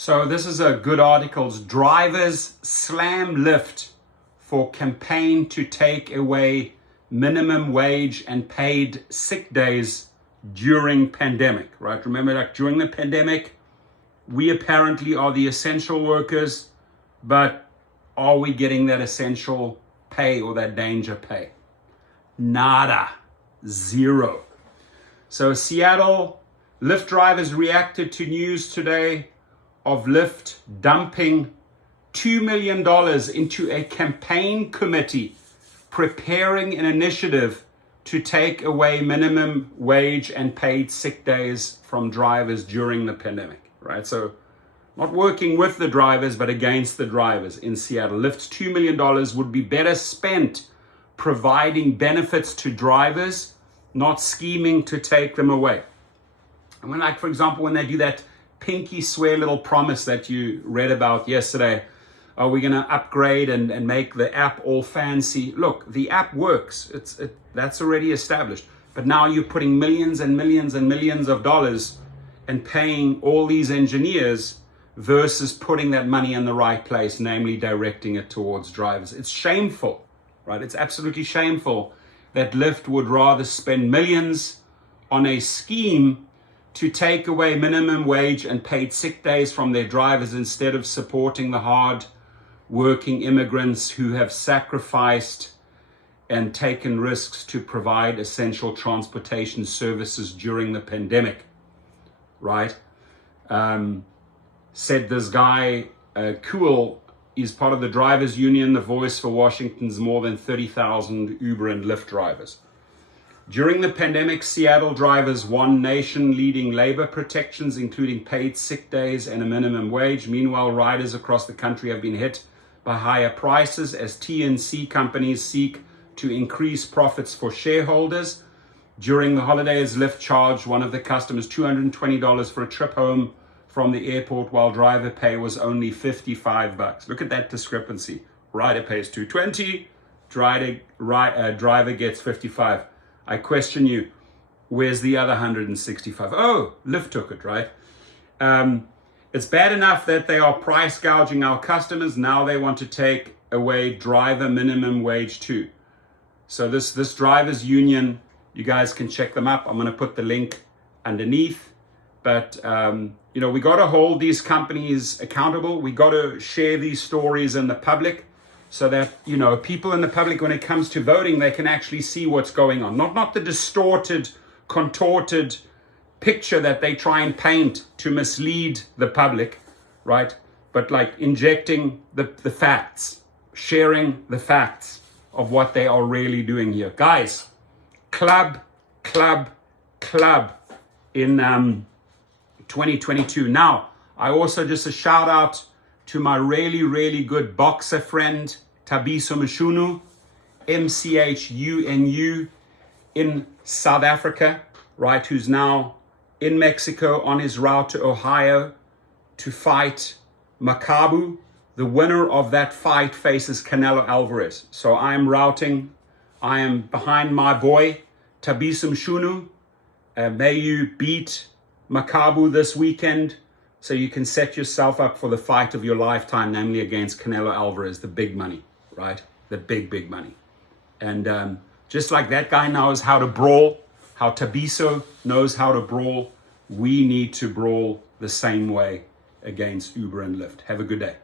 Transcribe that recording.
So this is a good article. Drivers slam Lyft for campaign to take away minimum wage and paid sick days during pandemic, right? Remember, like during the pandemic, we apparently are the essential workers, but are we getting that essential pay or that danger pay? Nada, zero. So Seattle Lyft drivers reacted to news today of Lyft dumping $2 million into a campaign committee preparing an initiative to take away minimum wage and paid sick days from drivers during the pandemic, right? So not working with the drivers, but against the drivers in Seattle. Lyft's $2 million would be better spent providing benefits to drivers, not scheming to take them away. And when, like, for example, when they do that pinky swear little promise that you read about yesterday, are we going to upgrade and make the app all fancy? Look, the app works. That's already established. But now you're putting millions and millions and millions of dollars and paying all these engineers versus putting that money in the right place, namely directing it towards drivers. It's shameful, right? It's absolutely shameful that Lyft would rather spend millions on a scheme to take away minimum wage and paid sick days from their drivers instead of supporting the hard working immigrants who have sacrificed and taken risks to provide essential transportation services during the pandemic, right? Said this guy, Cool, is part of the drivers union, the voice for Washington's more than 30,000 Uber and Lyft drivers. During the pandemic, Seattle drivers won nation-leading labor protections, including paid sick days and a minimum wage. Meanwhile, riders across the country have been hit by higher prices as TNC companies seek to increase profits for shareholders. During the holidays, Lyft charged one of the customers $220 for a trip home from the airport, while driver pay was only $55. Look at that discrepancy. Rider pays $220, driver gets $55. I question you, where's the other $165? Oh, Lyft took it, right? It's bad enough that they are price gouging our customers. Now they want to take away driver minimum wage too. So this drivers union, you guys can check them up. I'm going to put the link underneath. But, we got to hold these companies accountable. We got to share these stories in the public so that, people in the public, when it comes to voting, they can actually see what's going on. Not the distorted, contorted picture that they try and paint to mislead the public, right? But like injecting the facts, sharing the facts of what they are really doing here. Guys, club in 2022. Now, I also just a shout out to my really, really good boxer friend, Thabiso Mchunu, MCHUNU in South Africa, right? Who's now in Mexico on his route to Ohio to fight Makabu. The winner of that fight faces Canelo Alvarez. So I am behind my boy, Thabiso Mchunu. May you beat Makabu this weekend so you can set yourself up for the fight of your lifetime, namely against Canelo Alvarez, the big money, right? The big money. And just like that guy knows how to brawl, how Thabiso knows how to brawl, we need to brawl the same way against Uber and Lyft. Have a good day.